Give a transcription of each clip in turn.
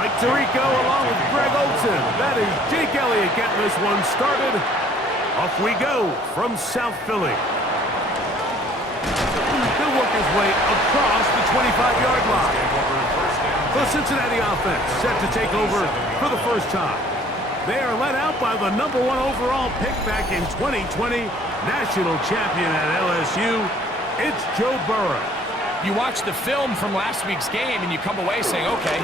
Mike Tirico along with Greg Olson. That is Jake Elliott getting this one started. Off we go from South Philly. He'll work his way across the 25-yard line. The Cincinnati offense set to take over for the first time. They are led out by the #1 overall pick back in 2020, national champion at LSU. It's Joe Burrow. You watch the film from last week's game and you come away saying, okay,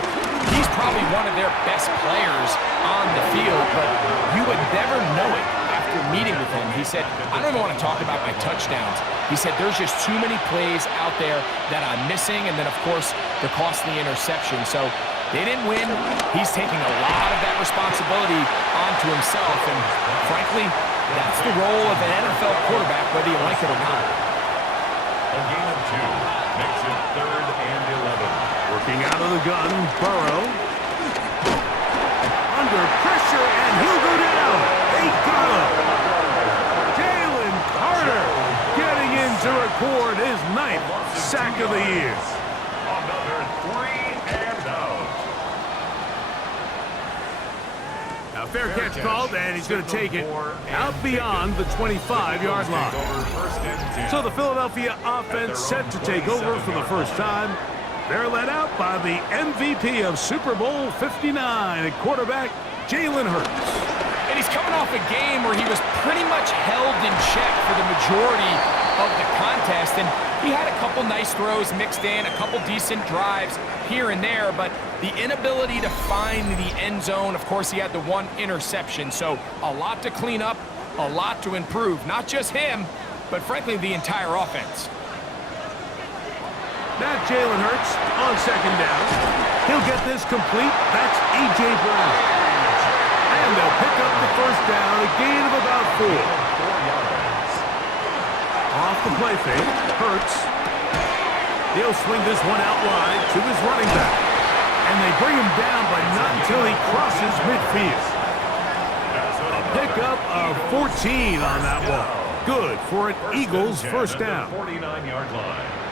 he's probably one of their best players on the field, but you would never know it after meeting with him. He said, I don't even want to talk about my touchdowns. He said, there's just too many plays out there that I'm missing, and then, of course, the costly interception. So they didn't win. He's taking a lot of that responsibility onto himself, and frankly, that's the role of an NFL quarterback, whether you like it or not. A gain of 2 makes it 3rd and 11. Working out of the gun, Burrow. Under pressure, and he'll go down. They got him. Jalen Carter getting in to record his 9th sack of the year. Another 3 and out. Now, fair catch called, and he's going to take it out beyond the 25-yard line. So the Philadelphia offense set to take over for the first time. They're led out by the MVP of Super Bowl 59 at quarterback, Jalen Hurts. And he's coming off a game where he was pretty much held in check for the majority of the contest. And he had a couple nice throws mixed in, a couple decent drives here and there, but the inability to find the end zone, of course, he had the 1 interception. So a lot to clean up, a lot to improve. Not just him, but frankly, the entire offense. Now Jalen Hurts on 2nd down. He'll get this complete. That's A.J. Brown. And they'll pick up the first down, a gain of about 4. Off the play fake, Hurts. He'll swing this one out wide to his running back. And they bring him down, but not until he crosses midfield. A pickup of 14 on that one. Good for an Eagles first down. 49-yard line.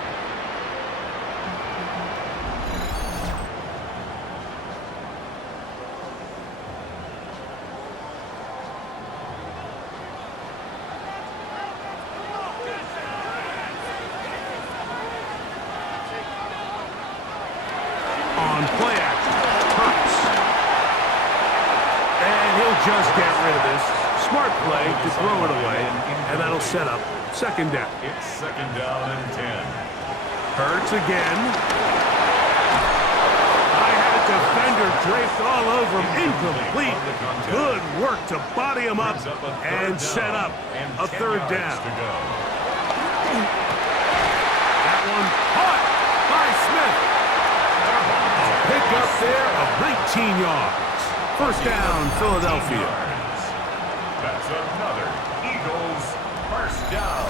Play action. Hurts. And he'll just get rid of this. Smart play to throw it away. And that'll set up 2nd down. It's 2nd down and 10. Hurts again. I had a defender draped all over him. Incomplete. Good work to body him up and set up a 3rd down. That one caught by Smith. Pick up there of 19 yards. First down, Philadelphia. That's another Eagles first down.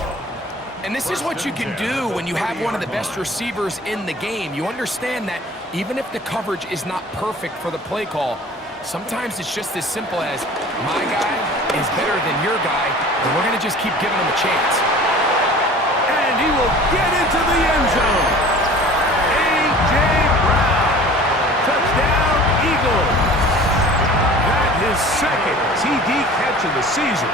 And this is what you can do when you have one of the best receivers in the game. You understand that even if the coverage is not perfect for the play call, sometimes it's just as simple as my guy is better than your guy, and we're going to just keep giving him a chance. And he will get into the end zone. A.J. Brown. Touchdown, Eagles. That's his 2nd TD catch of the season.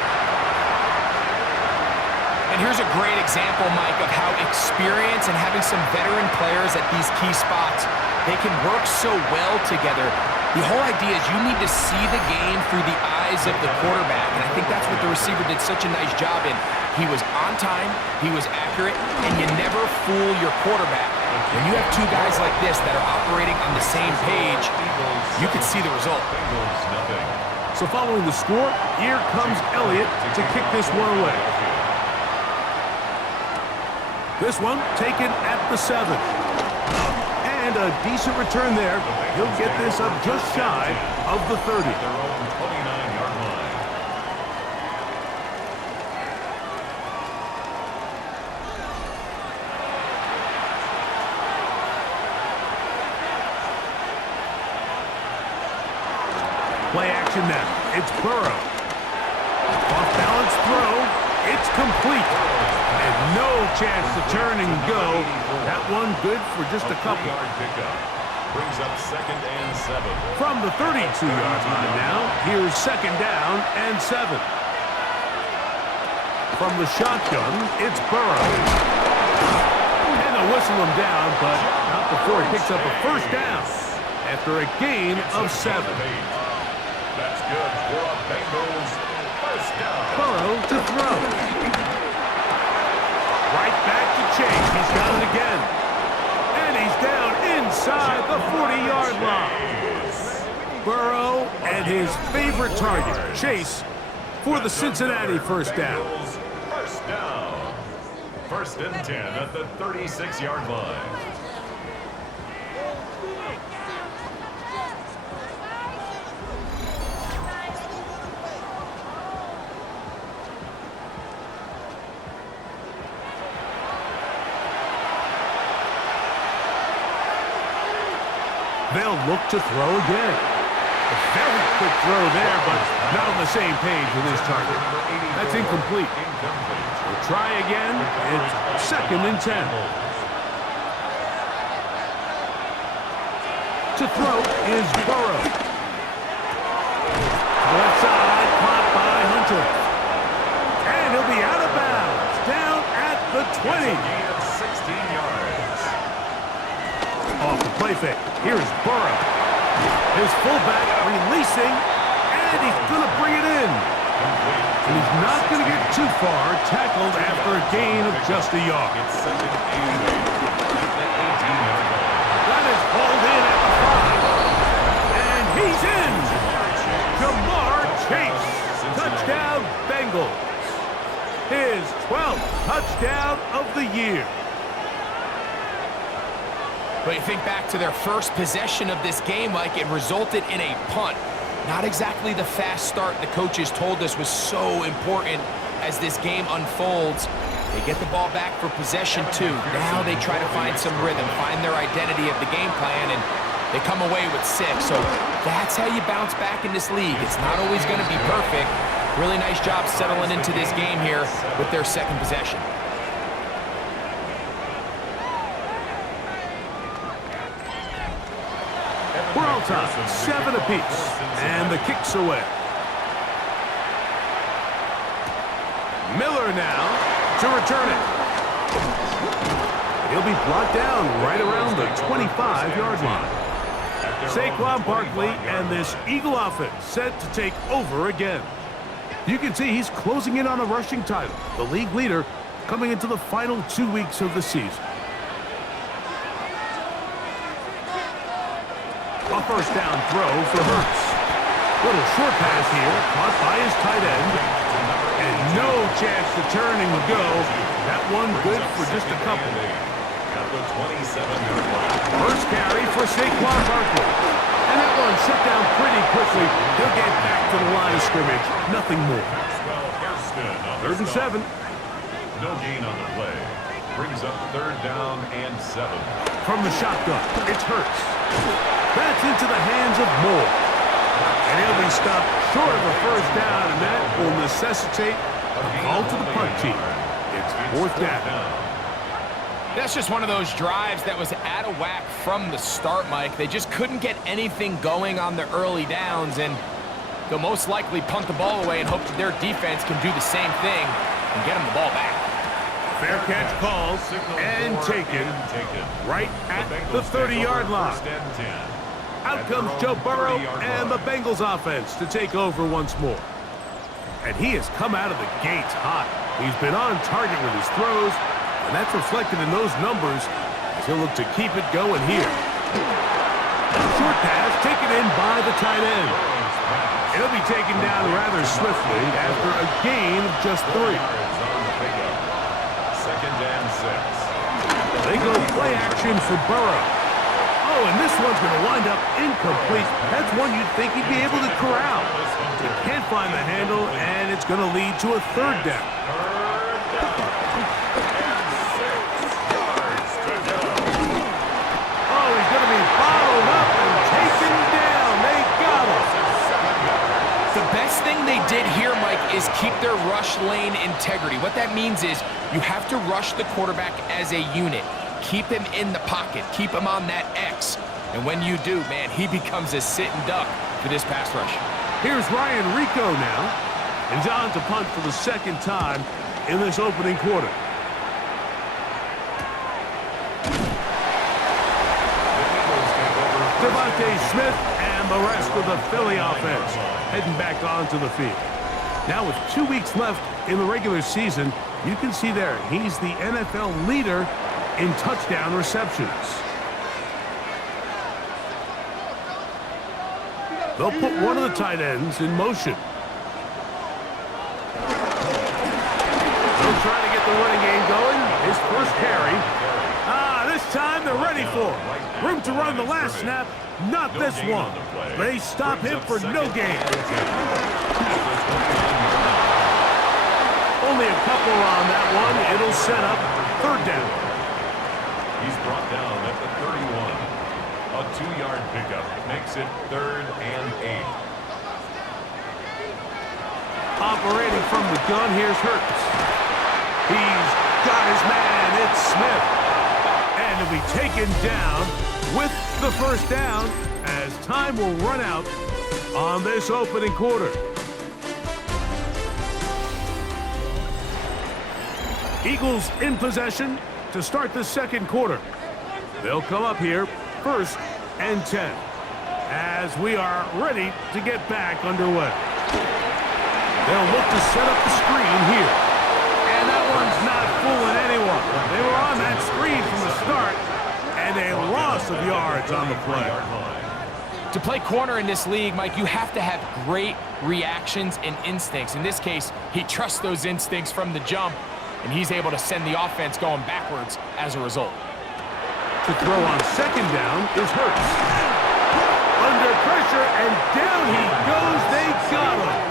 And here's a great example, Mike, of how experience and having some veteran players at these key spots, they can work so well together. The whole idea is you need to see the game through the eyes of the quarterback, and I think that's what the receiver did such a nice job in. He was on time, he was accurate, and you never fool your quarterback. When you have 2 guys like this that are operating on the same page, you can see the result. So following the score, here comes Elliott to kick this one away. This one taken at the 7. And a decent return there. He'll get this up just shy of the 30. Play action now. It's Burrow. Off balance throw. It's complete. And no chance to turn and go. That one good for just a couple. Brings up 2nd and 7. From the 32-yard line now, here's 2nd down and 7. From the shotgun, it's Burrow. And they'll whistle him down, but not before he picks up a 1st down after a gain of 7. That's good for a Bengals 1st down. Burrow to throw. Right back to Chase. He's got it again. And he's down inside the 40-yard line. Burrow and his favorite target, Chase, for the Cincinnati 1st down. 1st down. 1st and 10 at the 36-yard line. They'll look to throw again. A very quick throw there, but not on the same page with his target. That's incomplete. We'll try again. It's 2nd and 10. To throw is Burrow. Left side, caught by Hunter. And he'll be out of bounds. Down at the 20. 16 yards. Off the play fake. Here's Burrow. His fullback releasing, and he's going to bring it in. And he's not going to get too far, tackled after a gain of just a yard. It's 2nd and 8 at the 18-yard line. That is hauled in at the 5. And he's in. Jamar Chase. Touchdown, Bengals. His 12th touchdown of the year. But you think back to their first possession of this game, Mike, it resulted in a punt. Not exactly the fast start the coaches told us was so important as this game unfolds. They get the ball back for possession 2. Now they try to find some rhythm, find their identity of the game plan, and they come away with 6. So that's how you bounce back in this league. It's not always going to be perfect. Really nice job settling into this game here with their 2nd possession. We're all time, 7 apiece, and the kick's away. Miller now to return it. He'll be brought down right around the 25-yard line. Saquon Barkley and this Eagle offense set to take over again. You can see he's closing in on a rushing title, the league leader coming into the final 2 weeks of the season. A 1st down throw for Hurts. Little short pass here, caught by his tight end. And no chance to turn and go. That one good for just a couple. At the 27-yard line. First carry for Saquon Barkley. And that one shut down pretty quickly. He'll get back to the line of scrimmage. Nothing more. 3rd and 7. No gain on the play. Brings up 3rd down and 7. From the shotgun, it's Hurts. That's into the hands of Moore. And he'll be stopped short of a 1st down, and that will necessitate a call to the punt team. It's 4th down. That's just one of those drives that was out of whack from the start, Mike. They just couldn't get anything going on the early downs, and they'll most likely punt the ball away and hope that their defense can do the same thing and get them the ball back. Fair catch called and taken right at the 30-yard line. Out comes Joe Burrow and the Bengals offense to take over once more. And he has come out of the gates hot. He's been on target with his throws, and that's reflected in those numbers as he'll look to keep it going here. Short pass taken in by the tight end. It'll be taken down rather swiftly after a gain of just 3. 2nd and 6. They go play action for Burrow. Oh, and this one's going to wind up incomplete. That's one you'd think he'd be able to corral. He can't find the handle, and it's going to lead to a 3rd down. Oh, he's going to be bottled up and taken down. They got him. The best thing they did here, Mike, is keep their rush lane integrity. What that means is you have to rush the quarterback as a unit. Keep him in the pocket. Keep him on that X. And when you do, man, he becomes a sitting duck for this pass rush. Here's Ryan Rico now. And he's on to punt for the second time in this opening quarter. Devontae Smith and the rest of the Philly offense heading back onto the field. Now with 2 weeks left in the regular season, you can see there he's the NFL leader in touchdown receptions. They'll put one of the tight ends in motion. They'll try to get the running game going. His first carry. This time they're ready for him. Room to run the last snap. Not this one. They stop him for no gain. Only a couple on that one. It'll set up third down. He's brought down at the 31. A 2-yard pickup makes it 3rd and 8. Operating from the gun, here's Hurts. He's got his man. It's Smith. And he'll be taken down with the first down as time will run out on this opening quarter. Eagles in possession to start the second quarter. They'll come up here 1st and 10 as we are ready to get back underway. They'll look to set up the screen here. And that one's not fooling anyone. They were on that screen from the start, and a loss of yards on the play. To play corner in this league, Mike, you have to have great reactions and instincts. In this case, he trusts those instincts from the jump, and he's able to send the offense going backwards as a result. To throw on second down is Hurts. Under pressure, and down he goes. They got him.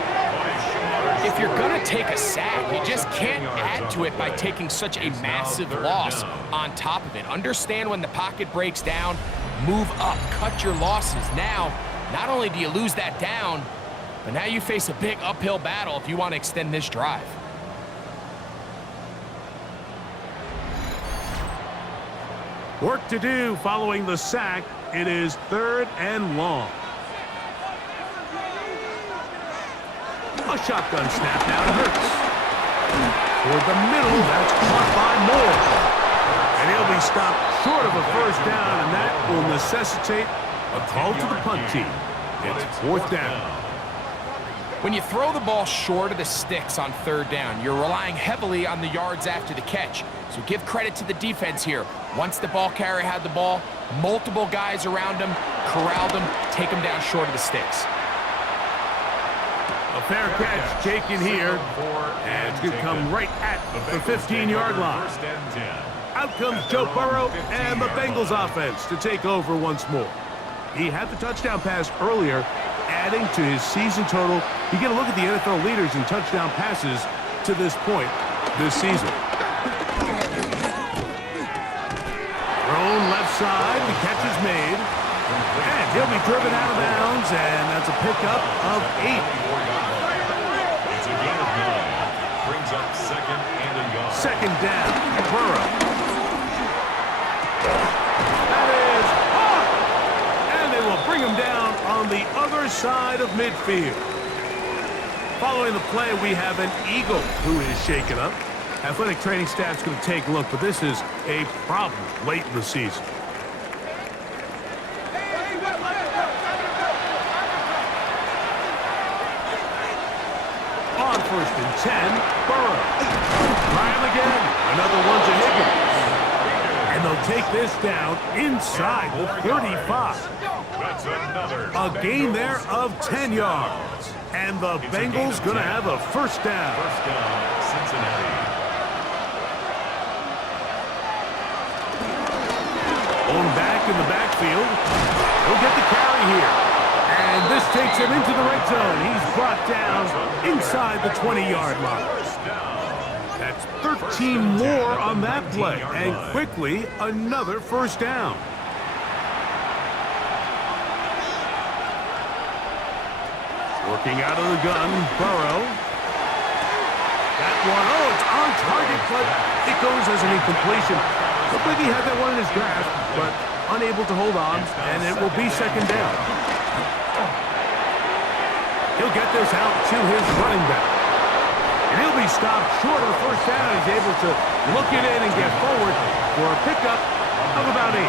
If you're going to take a sack, you just can't add to it by taking such a massive loss on top of it. Understand when the pocket breaks down, move up, cut your losses. Now, not only do you lose that down, but now you face a big uphill battle if you want to extend this drive. Work to do following the sack. It is 3rd and long. A shotgun snap now to Hurts. Toward the middle, that's caught by Moore. And he'll be stopped short of a first down, and that will necessitate a call to the punt team. It's 4th down. When you throw the ball short of the sticks on 3rd down, you're relying heavily on the yards after the catch. So give credit to the defense here. Once the ball carrier had the ball, multiple guys around him, corralled him, take him down short of the sticks. A fair catch taken here, and it's going to come right at the 15-yard line. Out comes Joe Burrow and the Bengals offense to take over once more. He had the touchdown pass earlier, adding to his season total. You get a look at the NFL leaders in touchdown passes to this point this season. Thrown left side, the catch is made, and he'll be driven out of bounds, and that's a pickup of 8. Brings up 2nd and a yard. 2nd down, Burrow. That is hard! And they will bring him down on the other side of midfield. Following the play, we have an Eagle who is shaken up. Athletic training staff's going to take a look, but this is a problem late in the season. On 1st and 10, Burrow. Try him again. Another one to Higgins. And they'll take this down inside the 35. That's another. A gain there of 10 yards. And the Bengals going to have a first down. First down, Cincinnati. On back in the backfield. He'll get the carry here. And this takes him into the red zone. He's brought down inside the 20-yard line. That's 13 more on that play. And quickly, another first down. Working out of the gun, Burrow. That one, it's on target, but it goes as an incompletion. Looked like he had that one in his grasp, but unable to hold on, and it will be second down. He'll get this out to his running back. And he'll be stopped short of first down. He's able to look it in and get forward for a pickup of about 8.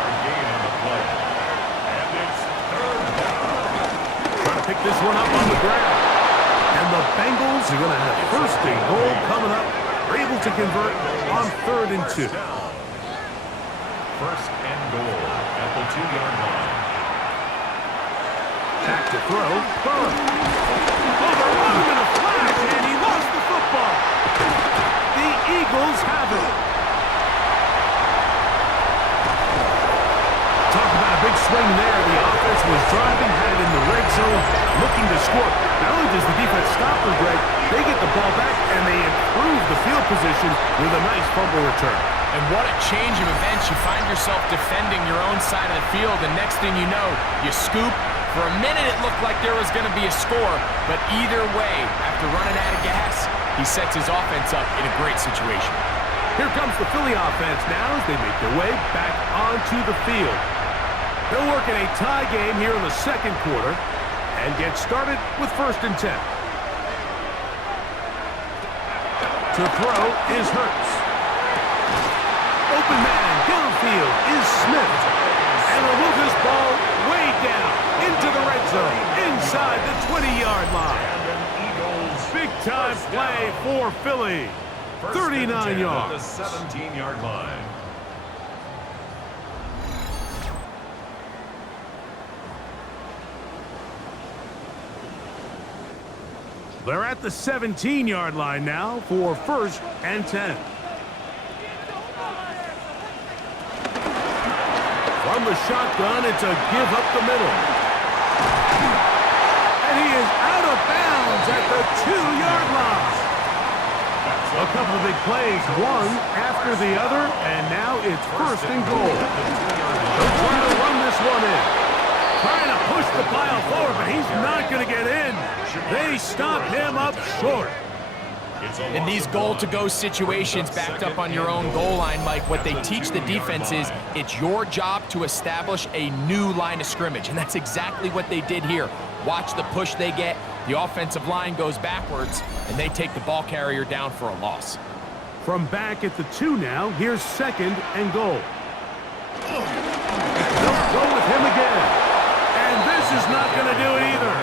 Trying to pick this one up on the ground. And the Bengals are going to have first and goal coming up. They're able to convert on 3rd and 2. First and goal at the 2-yard line. Back to throw. Burrow. Overrun in a flash, and he lost the football. The Eagles have it. Talk about a big swing there. The offense was driving, had it in the red zone, looking to score. Not only does the defense stop them, Greg, they get the ball back, and they improve the field position with a nice fumble return. And what a change of events. You find yourself defending your own side of the field, and next thing you know, you scoop. For a minute, it looked like there was going to be a score, but either way, after running out of gas, he sets his offense up in a great situation. Here comes the Philly offense now as they make their way back onto the field. They'll work in a tie game here in the second quarter and get started with 1st and 10. To throw is Hurts. Open man downfield is Smith. And will move this ball way down into the red zone, inside the 20-yard line. Big-time play for Philly. 39 yards. The 17-yard line. They're at the 17-yard line now for 1st and 10. From the shotgun, it's a give up the middle. And he is out of bounds at the 2-yard line. A couple of big plays, one after the other, and now it's 1st and goal. They're trying to run this one in. Trying to push the pile forward, but he's not going to get in. They stop him up short. In these goal-to-go situations backed up on your own goal line, Mike, what they teach the defense is it's your job to establish a new line of scrimmage, and that's exactly what they did here. Watch the push they get. The offensive line goes backwards, and they take the ball carrier down for a loss. From back at the 2 now, here's 2nd and goal. They'll go with him again. And this is not going to do it either.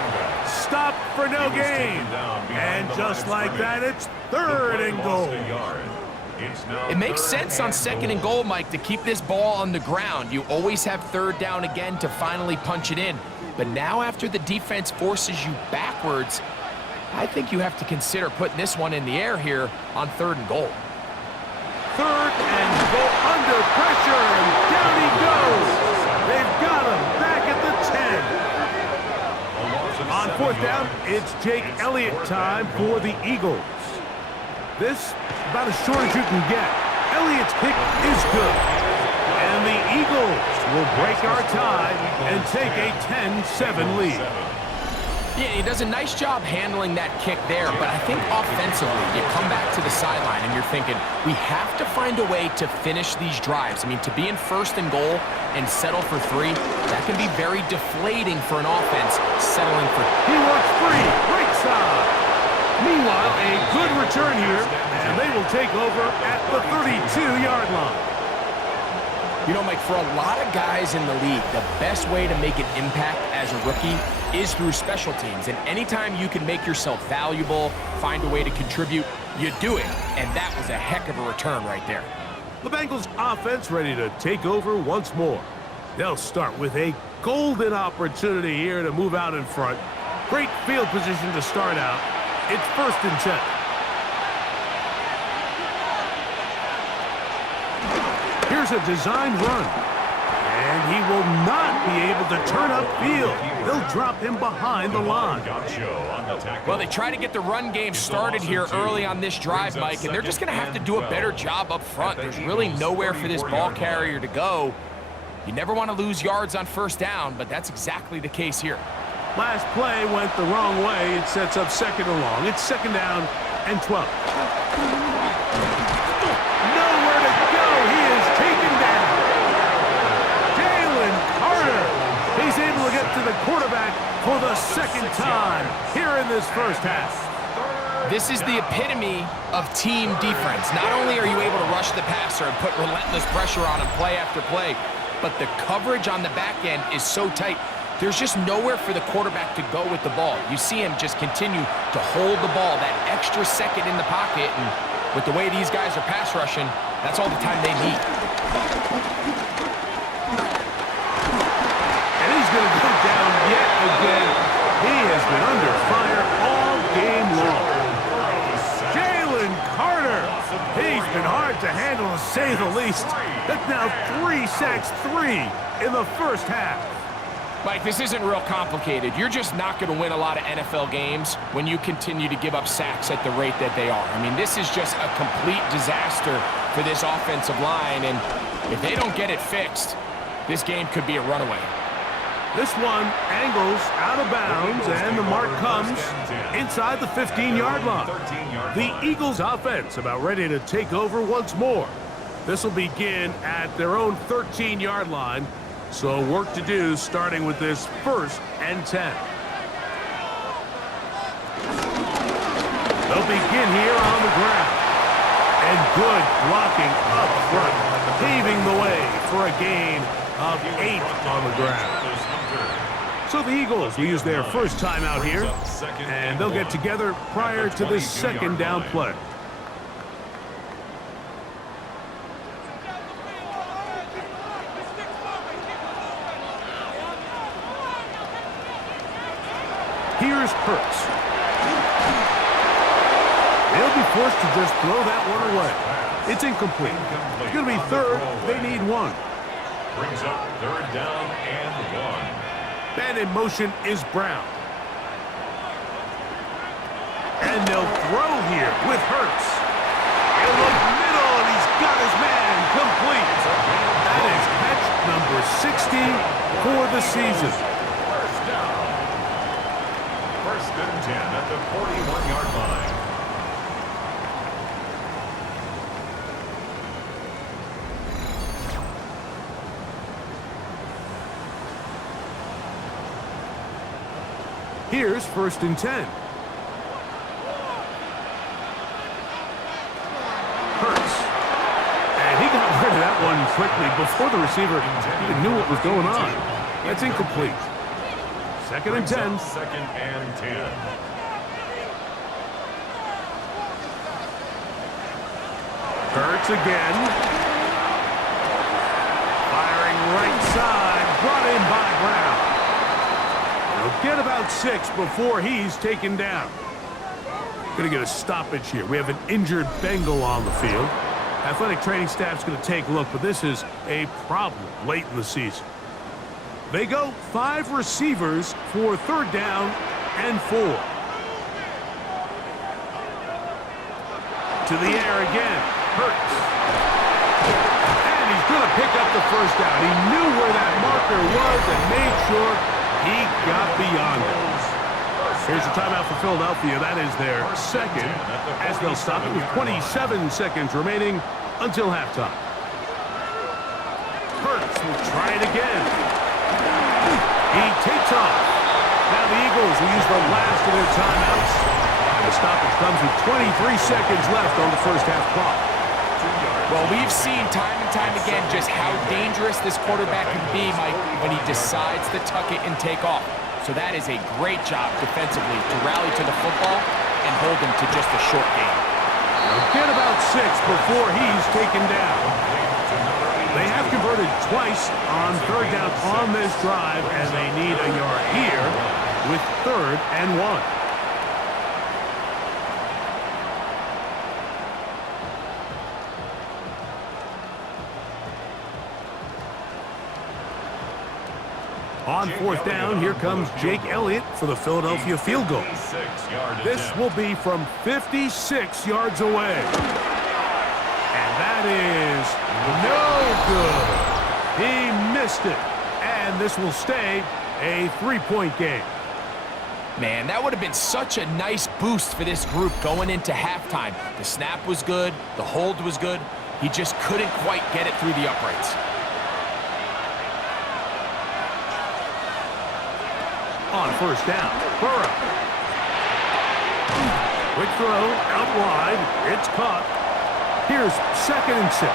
Stop for no gain. And just like that, it's 3rd and goal. It makes sense on 2nd and goal, Mike, to keep this ball on the ground. You always have 3rd down again to finally punch it in. But now after the defense forces you backwards, I think you have to consider putting this one in the air here on 3rd and goal. 3rd and goal under pressure, and down he goes. They've got him back at the 10. On 4th down, it's Jake Elliott time for the Eagles. This, about as short as you can get. Elliott's kick is good. And the Eagles will break our tie and take a 10-7 lead. Yeah, he does a nice job handling that kick there, but I think offensively, you come back to the sideline and you're thinking, we have to find a way to finish these drives. I mean, to be in 1st and goal and settle for 3, that can be very deflating for an offense settling for. He works free, right side. Meanwhile, a good return here, and they will take over at the 32-yard line. You know, Mike, for a lot of guys in the league, the best way to make an impact as a rookie is through special teams. And anytime you can make yourself valuable, find a way to contribute, you do it. And that was a heck of a return right there. The Bengals offense ready to take over once more. They'll start with a golden opportunity here to move out in front. Great field position to start out. It's 1st and 10. Here's a designed run. And he will not be able to turn upfield. They'll drop him behind the line. Well, they try to get the run game started here early on this drive, Mike, and they're just going to have to do a better job up front. There's really nowhere for this ball carrier to go. You never want to lose yards on 1st down, but that's exactly the case here. Last play went the wrong way. It sets up 2nd and long. It's 2nd down and 12. Nowhere to go. He is taken down. Jalen to the quarterback for the second time here in this first half. This is the epitome of team defense. Not only are you able to rush the passer and put relentless pressure on him play after play, but the coverage on the back end is so tight. There's just nowhere for the quarterback to go with the ball. You see him just continue to hold the ball that extra second in the pocket, and with the way these guys are pass rushing, that's all the time they need. And he's going to go down yet again. He has been under fire all game long. Jalen Carter. He's been hard to handle, to say the least. That's now 3 sacks, 3 in the first half. Mike, this isn't real complicated. You're just not going to win a lot of NFL games when you continue to give up sacks at the rate that they are. I mean, this is just a complete disaster for this offensive line, and if they don't get it fixed, this game could be a runaway. This one angles out of bounds, and the mark comes inside the 15-yard line. The Eagles offense about ready to take over once more. This will begin at their own 13-yard line. So work to do starting with this 1st and 10. They'll begin here on the ground. And good blocking up front, paving the way for a gain of 8 on the ground. So the Eagles will use their first timeout here, and they'll get together prior to this second down play. Here's Hurts. They'll be forced to just throw that one away. It's incomplete. It's going to be 3rd. They need 1. Brings up 3rd down and 1. Man in motion is Brown. And they'll throw here with Hurts. In the middle, and he's got his man complete. That is catch number 60 for the season. 1st and 10 at the 41-yard line. Here's 1st and 10. Hurts. And he got rid of that one quickly before the receiver even knew what was going on. That's incomplete. 2nd and 10. 2nd and 10. Hurts again. Firing right side. Brought in by Brown. They'll get about 6 before he's taken down. Going to get a stoppage here. We have an injured Bengal on the field. Athletic training staff's going to take a look, but this is a problem late in the season. They go 5 receivers for 3rd down and 4. To the air again. Hurts. And he's going to pick up the 1st down. He knew where that marker was and made sure he got beyond it. Here's the timeout for Philadelphia. That is their 2nd, as they'll stop it with 27 seconds remaining until halftime. Hurts will try it again. He takes off. Now the Eagles will use the last of their timeouts. And the stoppage comes with 23 seconds left on the first half clock. Well, we've seen time and time again just how dangerous this quarterback can be, Mike, when he decides to tuck it and take off. So that is a great job defensively to rally to the football and hold him to just a short game. They'll get about 6 before he's taken down. They have converted twice on 3rd down on this drive, and they need a yard here with 3rd and 1. On 4th down, here comes Jake Elliott for the Philadelphia field goal. This will be from 56 yards away. And that is no good. He missed it. And this will stay a 3-point game. Man, that would have been such a nice boost for this group going into halftime. The snap was good. The hold was good. He just couldn't quite get it through the uprights. on first down. Burrow. Quick throw out wide. It's caught. Here's 2nd and 6.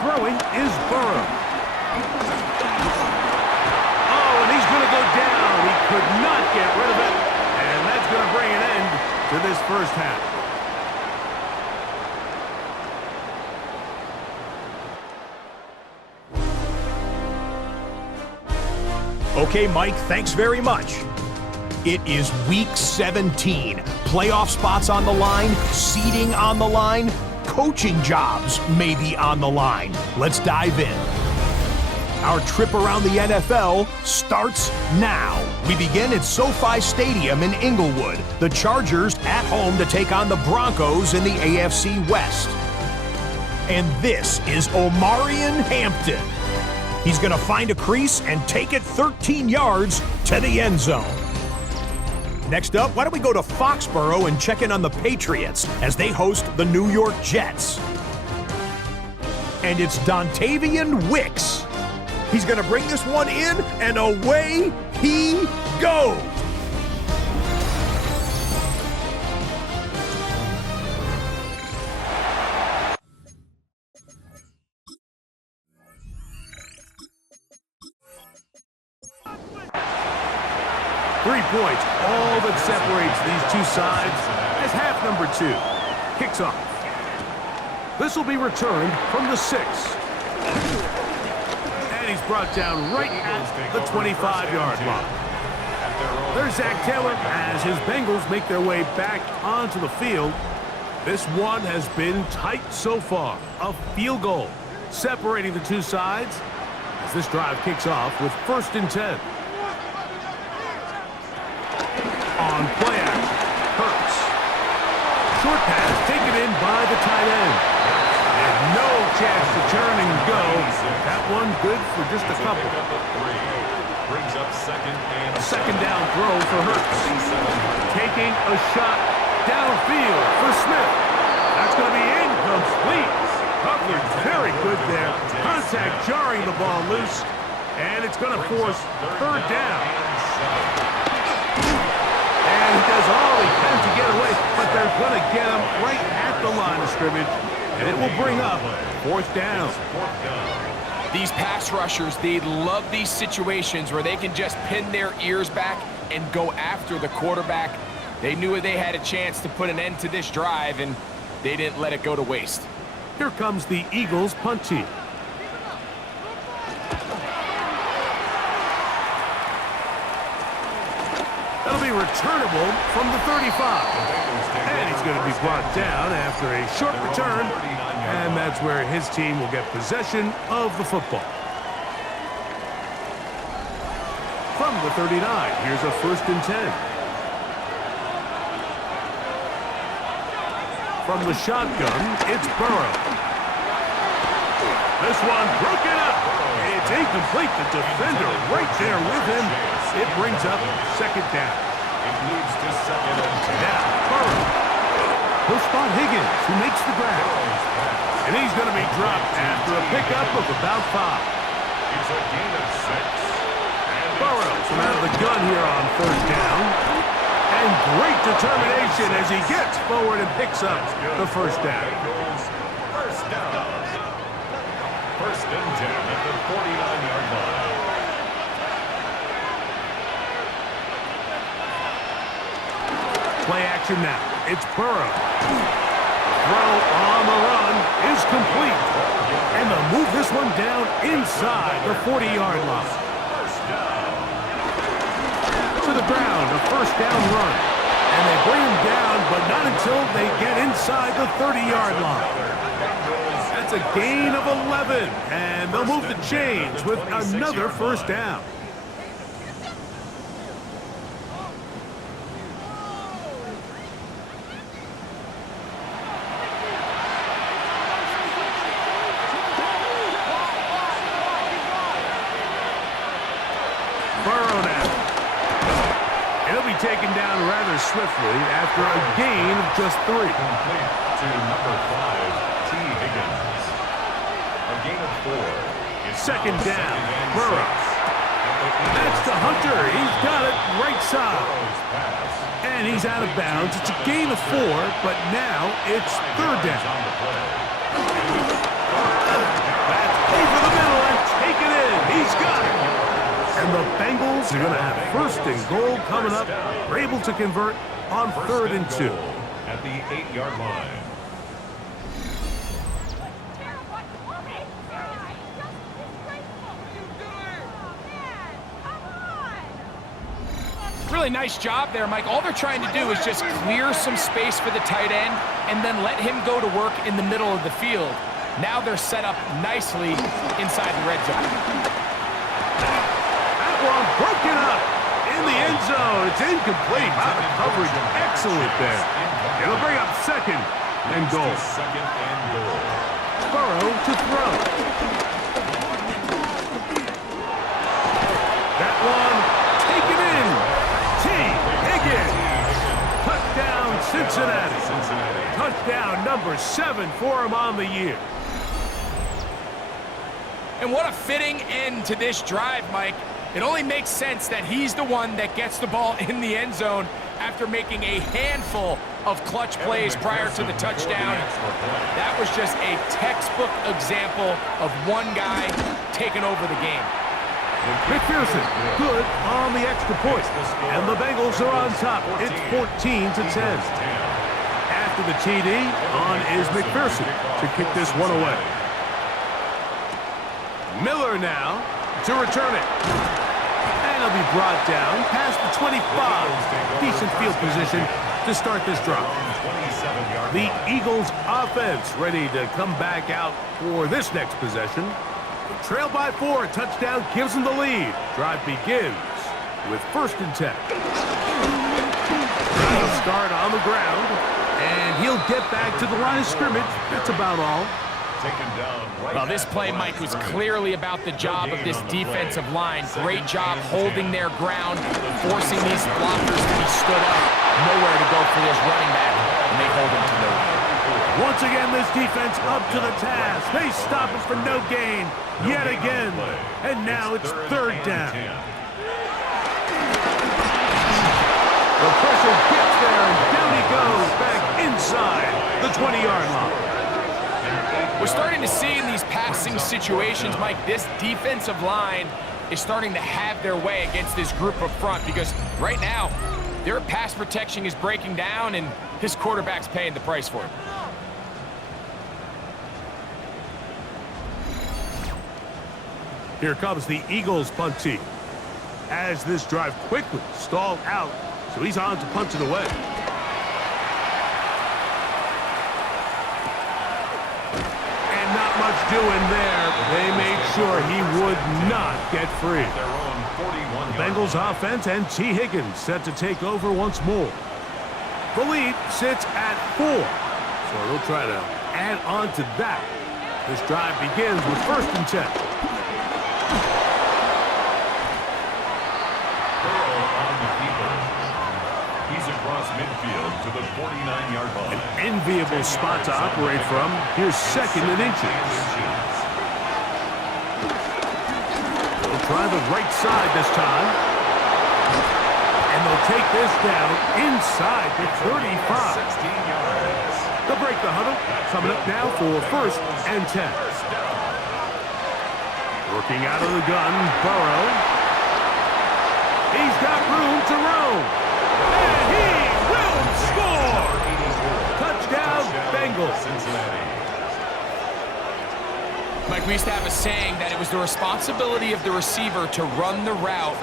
Throwing is Burrow. Oh, and he's going to go down. He could not get rid of it. And that's going to bring an end to this first half. Okay, Mike, thanks very much. It is Week 17. Playoff spots on the line, seeding on the line, coaching jobs may be on the line. Let's dive in. Our trip around the NFL starts now. We begin at SoFi Stadium in Inglewood. The Chargers at home to take on the Broncos in the AFC West. And this is Omarion Hampton. He's going to find a crease and take it 13 yards to the end zone. Next up, why don't we go to Foxborough and check in on the Patriots as they host the New York Jets. And it's Dontavian Wicks. He's going to bring this one in, and away he goes. Points, all that separates these two sides as half number 2 kicks off. This will be returned from the 6. And he's brought down right at the 25-yard line. There's Zach Taylor as his Bengals make their way back onto the field. This one has been tight so far. A field goal separating the two sides as this drive kicks off with 1st and 10. On play action, Hurts. Short pass taken in by the tight end. And no chance to turn and go. That one good for just a couple. Brings up 2nd and a 2nd down throw for Hurts. Taking a shot downfield for Smith. That's going to be incomplete. Covered very good there. Contact jarring the ball loose. And it's going to force 3rd down. And he does all he can to get away, but they're going to get him right at the line of scrimmage, and it will bring up 4th down. These pass rushers, they love these situations where they can just pin their ears back and go after the quarterback. They knew they had a chance to put an end to this drive, and they didn't let it go to waste. Here comes the Eagles punt team. That'll be returnable from the 35. And he's going to be brought down after a short return. And that's where his team will get possession of the football. From the 39, here's a 1st and 10. From the shotgun, it's Burrow. This one broken up. It's incomplete. The defender right there with him. It brings up 2nd down. It moves to 2nd and 10. Now, Burrow. He'll spot Higgins, who makes the grab. And he's going to be dropped after a pickup of about 5. It's a gain of 6. Burrow from out of the gun here on 3rd down. And great determination as he gets forward and picks up the 1st down. First down. 1st and 10 at the 49-yard line. Play action now. It's Burrow. Throw on the run is complete. And they'll move this one down inside the 40-yard line. To the ground, a 1st down run. And they bring him down, but not until they get inside the 30-yard line. That's a gain of 11. And they'll move the chains with another 1st down. Burrow now. He'll be taken down rather swiftly after a gain of just 3. Complete to number 5, T. Higgins. A gain of 4. Second down, Burrow. That's to Hunter. He's got it right side. And he's out of bounds. It's a gain of 4, but now it's third down. That's over the middle and take it in. He's got it. And the Bengals are going to have first and goal coming up. They're able to convert on 3rd and 2. At the 8-yard line. Really nice job there, Mike. All they're trying to do is just clear some space for the tight end and then let him go to work in the middle of the field. Now they're set up nicely inside the red zone. That one broken up in the end zone. It's incomplete. Wow, the coverage excellent there. It'll bring up second and goal. Second and goal. Burrow to throw. That one taken in. Higgins. Touchdown, Cincinnati. Touchdown number 7 for him on the year. And what a fitting end to this drive, Mike. It only makes sense that he's the one that gets the ball in the end zone after making a handful of clutch plays prior to the touchdown. That was just a textbook example of one guy taking over the game. McPherson, good on the extra point. And the Bengals are on top. It's 14-10. After the TD, on is McPherson to kick this one away. Miller now to return it. And he'll be brought down past the 25. Decent field position to start this drive. The Eagles offense ready to come back out for this next possession. Trail by 4, touchdown gives them the lead. Drive begins with 1st and 10. He'll start on the ground, and he'll get back to the line of scrimmage. That's about all. Well, this play, Mike, was clearly about the job of this defensive line. Great job holding their ground, forcing these blockers to be stood up. Nowhere to go for this running back, and they hold him to no gain. Once again, this defense up to the task. They stop it for no gain yet again. And now it's 3rd down. The pressure gets there, and down he goes back inside the 20-yard line. We're starting to see in these passing situations, Mike, this defensive line is starting to have their way against this group up front because right now, their pass protection is breaking down, and his quarterback's paying the price for it. Here comes the Eagles punt team as this drive quickly stalled out, so he's on to punt it away. And not much doing there. They made sure he would not get free. The Bengals offense and T. Higgins set to take over once more. The lead sits at 4, so they'll try to add on to that. This drive begins with 1st and 10. Across midfield to the 49-yard line. An enviable spot to operate from. Here's 2nd and inches. They'll try the right side this time. And they'll take this down inside the 35. They'll break the huddle. Coming up now for 1st and 10. Working out of the gun, Burrow. He's got room to roam. And he will score! Touchdown, Bengals. Mike, we used to have a saying that it was the responsibility of the receiver to run the route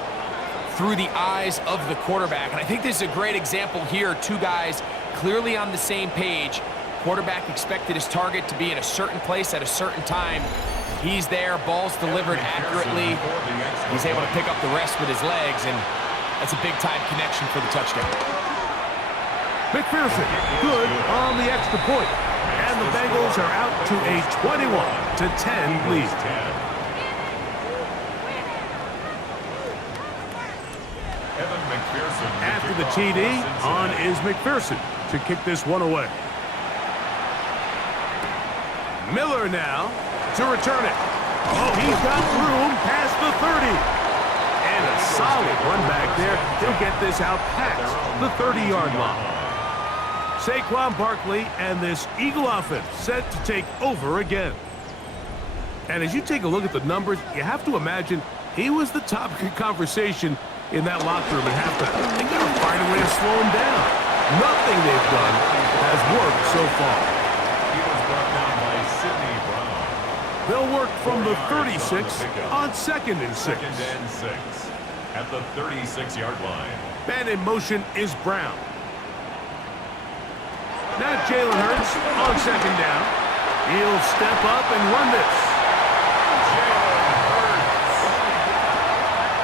through the eyes of the quarterback. And I think this is a great example here. 2 guys clearly on the same page. Quarterback expected his target to be in a certain place at a certain time. He's there, ball's delivered accurately. He's able to pick up the rest with his legs, and that's a big-time connection for the touchdown. McPherson, good on the extra point. And the Bengals are out to a 21-10 lead. After the TD, on is McPherson to kick this one away. Miller now to return it. Oh, he's got room past the 30. And a solid run back there. He'll get this out past the 30-yard line. Saquon Barkley and this Eagle offense set to take over again. And as you take a look at the numbers, you have to imagine he was the topic of conversation in that locker room at halftime. They got to find a way to slow him down. Nothing they've done has worked so far. He was brought down by Sidney Brown. They'll work from the 36 on 2nd and 6. Second and 6 at the 36-yard line. Man in motion is Brown. Now Jalen Hurts on 2nd down. He'll step up and run this. Jalen Hurts.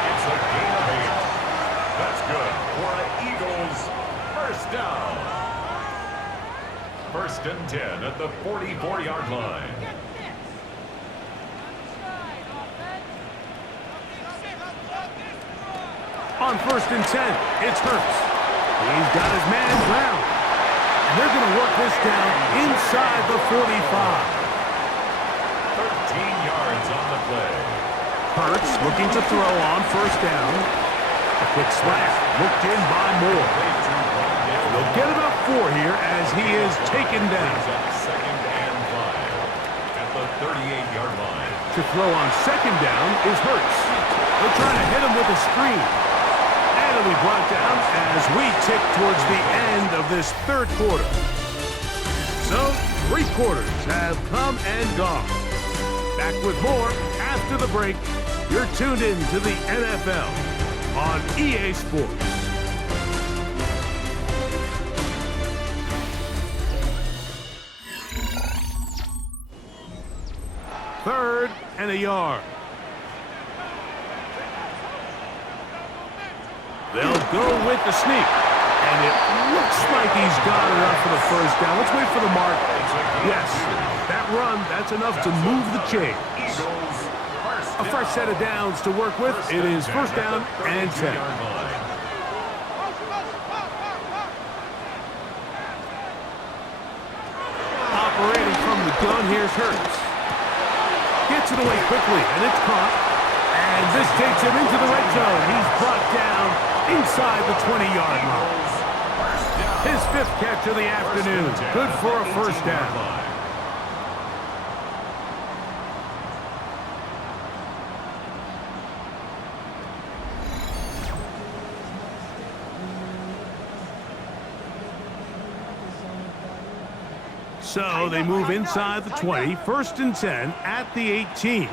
It's a gain of 8. That's good for an Eagles first down. 1st and 10 at the 44-yard line. On 1st and 10, it's Hurts. He's got his man Brown. And they're going to work this down inside the 45. 13 yards on the play. Hurts looking to throw on 1st down. A quick slant looked in by Moore. They'll get about 4 here as he is taken down. 2nd and 5 at the 38-yard line. To throw on 2nd down is Hurts. They're trying to hit him with a screen. And it'll be brought down as we tick towards the end of this 3rd quarter. So, 3 quarters have come and gone. Back with more after the break. You're tuned in to the NFL on EA Sports. Third and a yard. They'll go with the sneak. And it looks like he's got enough for the 1st down. Let's wait for the mark. Yes, that run, that's enough to move the chains. A fresh set of downs to work with. It is 1st down and 10. Operating from the gun, here's Hurts. Gets it away quickly, and it's caught. And this takes him into the red zone. He's brought down inside the 20-yard line. His 5th catch of the afternoon. Good for a 1st down. So they move inside the 20, 1st and 10 at the 18.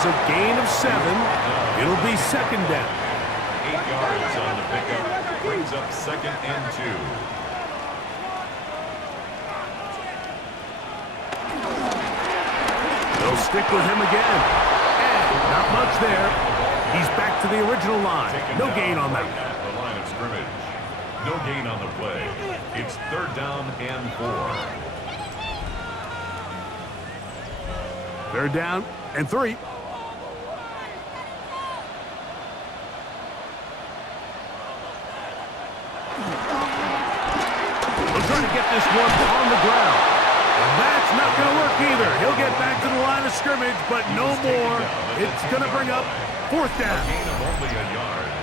A gain of 7. It'll be 2nd down. 8 yards on the pickup. Brings up 2nd and 2. They'll stick with him again. And not much there. He's back to the original line. No gain on that. The line of scrimmage. No gain on the play. It's 3rd down and 4. 3rd down and 3. Trying to get this one on the ground. And that's not going to work either. He'll get back to the line of scrimmage, but no more. It's going to bring up 4th down.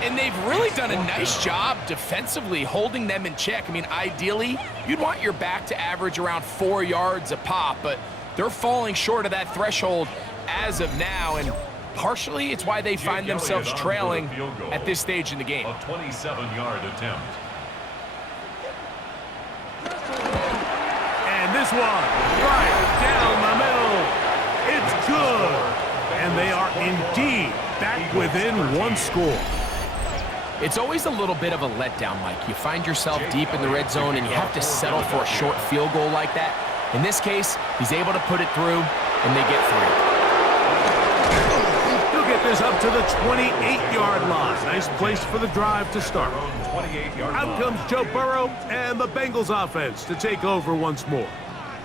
And they've really done a nice job defensively holding them in check. I mean, ideally, you'd want your back to average around 4 yards a pop, but they're falling short of that threshold as of now, and partially it's why they find themselves trailing at this stage in the game. A 27-yard attempt. And this one, right down the middle. It's good. And they are indeed back within 1 score. It's always a little bit of a letdown, Mike. You find yourself deep in the red zone and you have to settle for a short field goal like that. In this case, he's able to put it through, and they get 3. He'll get this up to the 28-yard line. Nice place for the drive to start. Out comes Joe Burrow and the Bengals offense to take over once more.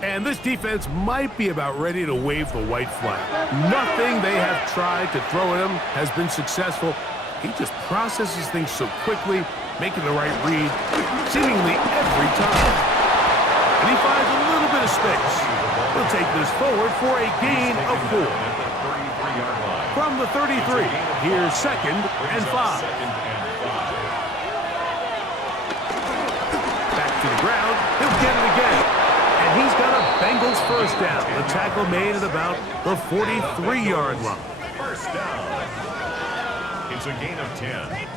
And this defense might be about ready to wave the white flag. Nothing they have tried to throw at him has been successful. He just processes things so quickly, making the right read seemingly every time. And he finds a little bit of space. He'll take this forward for a gain of 4. From the 33, here's 2nd and 5. Back to the ground, he'll get it again. And he's got a Bengals first down. The tackle made at about the 43-yard line. First down. It's a gain of 10.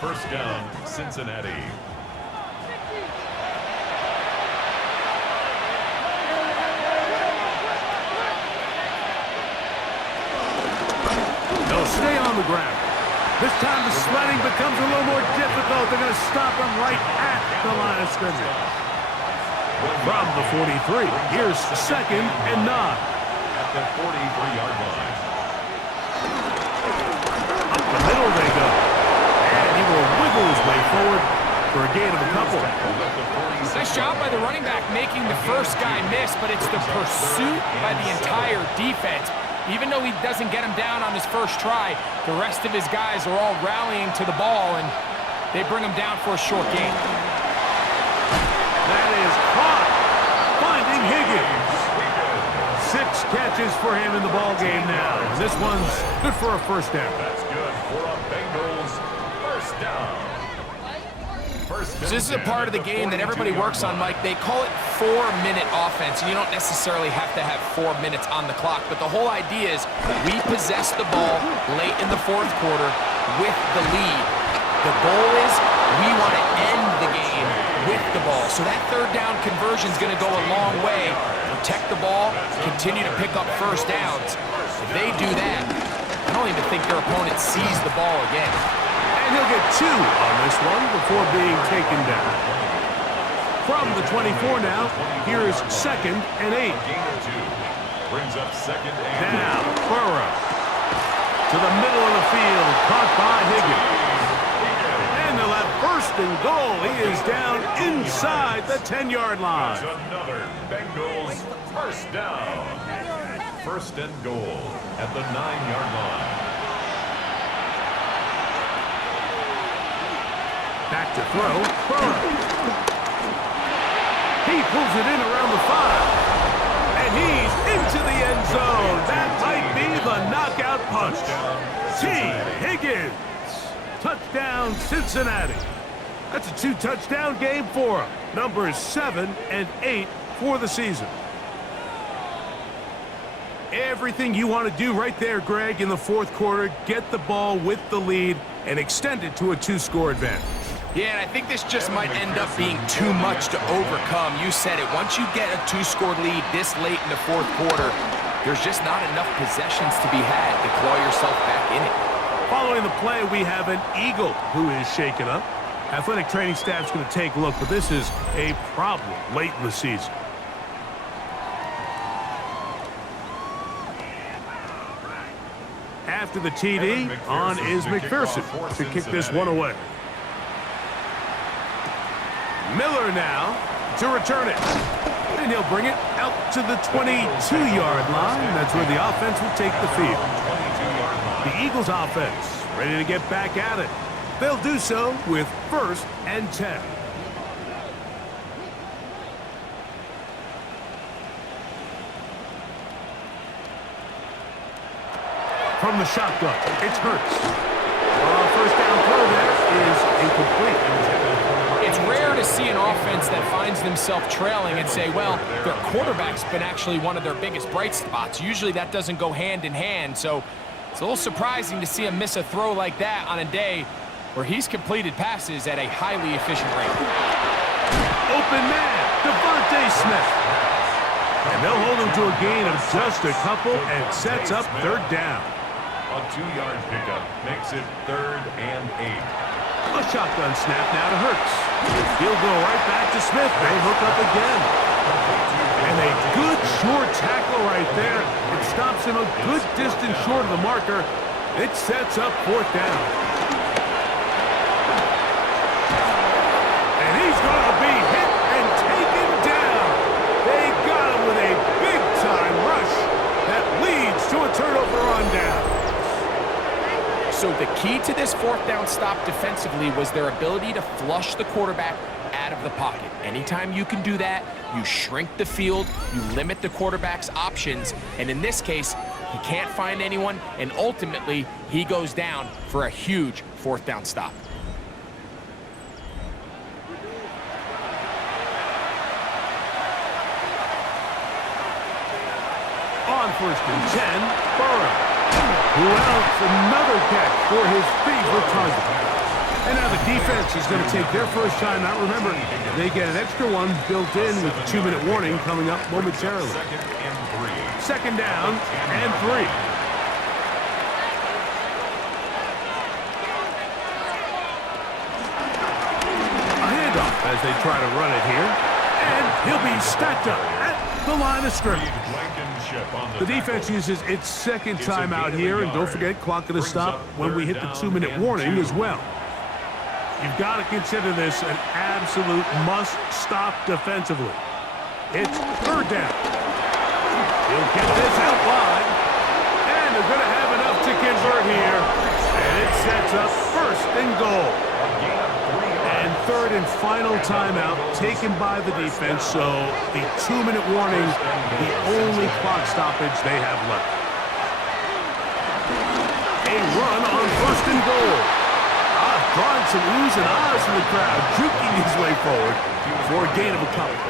First down, Cincinnati. They'll stay on the ground. This time the sledding becomes a little more difficult. They're going to stop him right at the line of scrimmage. From the 43, here's 2nd and 9. At the 43-yard line. Up the middle they go. And he will wiggle his way forward for a gain of a couple. Nice job by the running back making the first guy miss, but it's the pursuit by the entire defense. Even though he doesn't get him down on his first try, the rest of his guys are all rallying to the ball, and they bring him down for a short gain. That is caught. Finding Higgins. 6 catches for him in the ball game now. This one's good for a first down. That's good for a Bengals first down. So this is a part of the game that everybody works on, Mike. They call it 4-minute offense, and you don't necessarily have to have 4 minutes on the clock. But the whole idea is we possess the ball late in the fourth quarter with the lead. The goal is we want to end the game with the ball. So that third down conversion is going to go a long way. Protect the ball, continue to pick up first downs. If they do that, I don't even think their opponent sees the ball again. And he'll get 2 on this one before being taken down. From the 24 now, here is 2nd and 8. Gain of 2. Brings up 2nd and 8. Now, Burrow. To the middle of the field, caught by Higgins. And they'll have 1st and goal. He is down inside the 10-yard line. That's another Bengals first down. 1st and goal at the 9-yard line. Back to throw. Burrow. He pulls it in around the 5. And he's into the end zone. That might be the knockout punch. T. Higgins. Touchdown, Cincinnati. That's a 2-touchdown game for him. Numbers 7 and 8 for the season. Everything you want to do right there, Greg, in the fourth quarter. Get the ball with the lead and extend it to a 2-score advantage. Yeah, and I think this just might end up being too much to overcome. You said it. Once you get a 2-score lead this late in the fourth quarter, there's just not enough possessions to be had to claw yourself back in it. Following the play, we have an Eagle who is shaken up. Athletic training staff's going to take a look, but this is a problem late in the season. After the TD, on is McPherson to kick this one away. Miller now to return it. And he'll bring it out to the 22-yard line. That's where the offense will take the field. The Eagles offense ready to get back at it. They'll do so with 1st and 10. From the shotgun, it's Hurts. First down throw there is incomplete. It's rare to see an offense that finds themselves trailing and say, well, their quarterback's been actually one of their biggest bright spots. Usually that doesn't go hand in hand, so it's a little surprising to see him miss a throw like that on a day where he's completed passes at a highly efficient rate. Open man, Devontae Smith. And they'll hold him to a gain of just a couple and sets up 3rd down. A 2-yard pickup makes it 3rd and 8. A shotgun snap now to Hurts. He'll go right back to Smith. They'll hook up again. And a good short tackle right there. It stops him a good distance short of the marker. It sets up 4th down. And he's going to be hit and taken down. They got him one down. So the key to this fourth down stop defensively was their ability to flush the quarterback out of the pocket. Anytime you can do that, you shrink the field, you limit the quarterback's options, and in this case, he can't find anyone, and ultimately, he goes down for a huge fourth down stop. On 1st and 10, Burrow. Who else? Another catch for his favorite target. And now the defense is going to take their first time out. Remember, they get an extra one built in with the 2-minute warning coming up momentarily. Second down and 3. A handoff as they try to run it here. And he'll be stacked up at the line of scrimmage. The defense uses its second timeout here, and don't forget, clock going to stop when we hit the 2-minute warning as well. You've got to consider this an absolute must-stop defensively. It's 3rd down. He'll get this out wide, and they're going to have enough to convert here, and it sets up 1st and goal. And 3rd and final timeout taken by the defense, so the 2-minute warning, the only clock stoppage they have left. A run on 1st and goal. Drawing some oohs and ahs from the crowd, juking his way forward for a gain of a couple.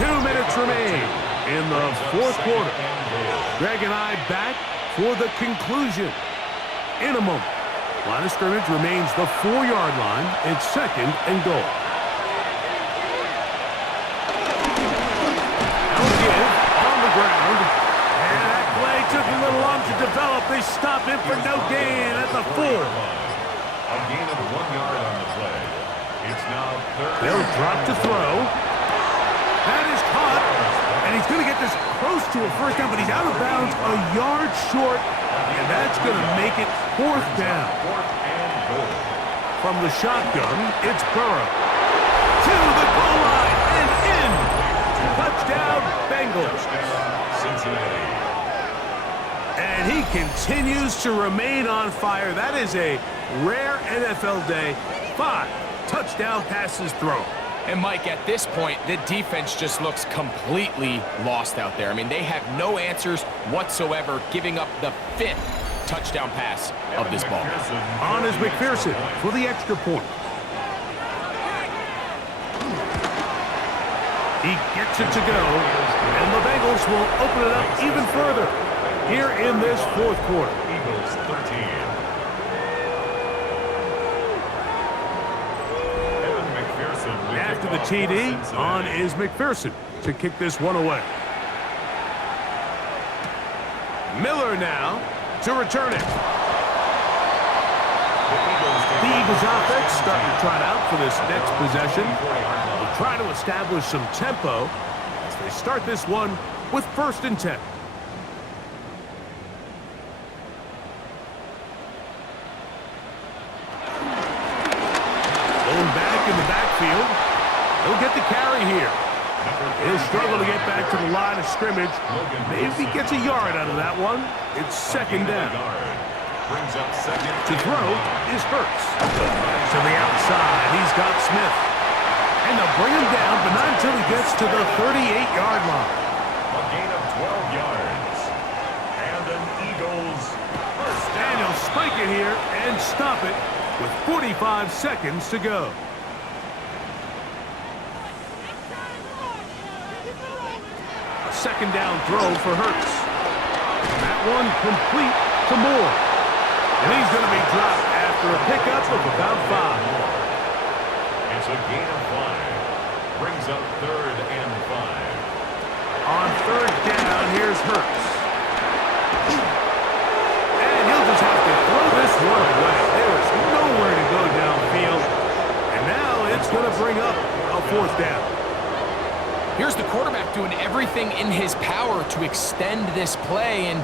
2 minutes remain in the 4th quarter. Greg and I back for the conclusion in a moment. Line of scrimmage remains the 4-yard line. It's 2nd and goal. Elgin on the ground. And that play took a little long to develop. They stop him for no gain at the 4. A gain of 1 yard on the play. It's now 3rd. They'll drop to throw. That is caught. And he's going to get this close to a first down, but he's out of bounds a yard short. And that's going to make it 4th down. 4th and goal. From the shotgun, it's Burrow. To the goal line and in. Touchdown, Bengals. Cincinnati. And he continues to remain on fire. That is a rare NFL day. 5 touchdown passes thrown. And Mike, at this point, the defense just looks completely lost out there. I mean, they have no answers whatsoever, giving up the 5th touchdown pass of this ball. On is McPherson for the extra point. He gets it to go, and the Bengals will open it up even further here in this 4th quarter. Eagles 13. After the TD, on is McPherson to kick this one away. Miller now to return it. The Eagles offense starting to trot out for this next possession. They'll try to establish some tempo as they start this one with 1st and 10. Going back in the backfield. He'll get the carry here. He'll struggle to get back to the line of scrimmage. Maybe he gets a yard out of that one. It's 2nd down. To throw is Hurts. To the outside, he's got Smith. And they'll bring him down, but not until he gets to the 38-yard line. A gain of 12 yards. And an Eagles first down. And he'll spike it here and stop it with 45 seconds to go. Second down throw for Hurts. That one complete to Moore. And he's going to be dropped after a pickup of about 5. It's a gain of 5. Brings up 3rd and 5. On 3rd down, here's Hurts. And he'll just have to throw this one away. There is nowhere to go downfield. And now it's going to bring up a 4th down. Here's the quarterback doing everything in his power to extend this play, and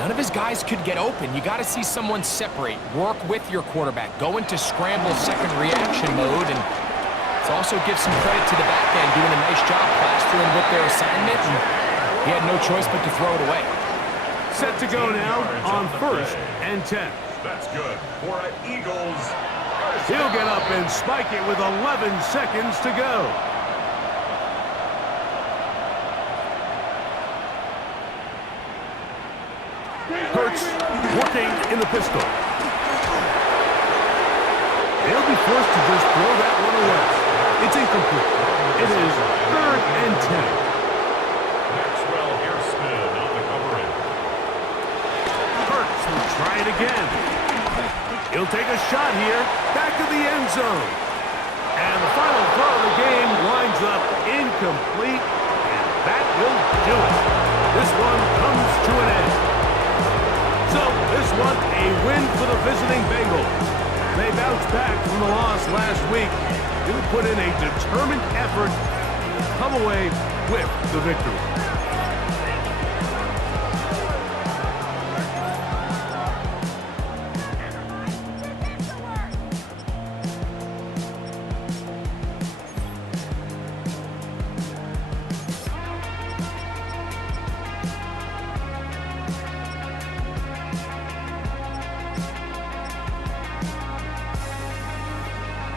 none of his guys could get open. You got to see someone separate, work with your quarterback, go into scramble second reaction mode, and let's also give some credit to the back end doing a nice job plastering with their assignment, and he had no choice but to throw it away. Set to go now on 1st and 10. That's good for an Eagles. He'll get up and spike it with 11 seconds to go. Hurts working in the pistol. He'll be forced to just throw that one away. It's incomplete. It is 3rd and 10. Maxwell Hairston on the coverage. Hurts will try it again. He'll take a shot here. Back to the end zone. And the final throw of the game winds up incomplete. And that will do it. This one comes to an end. So, this one a win for the visiting Bengals. They bounced back from the loss last week. They would put in a determined effort, come away with the victory.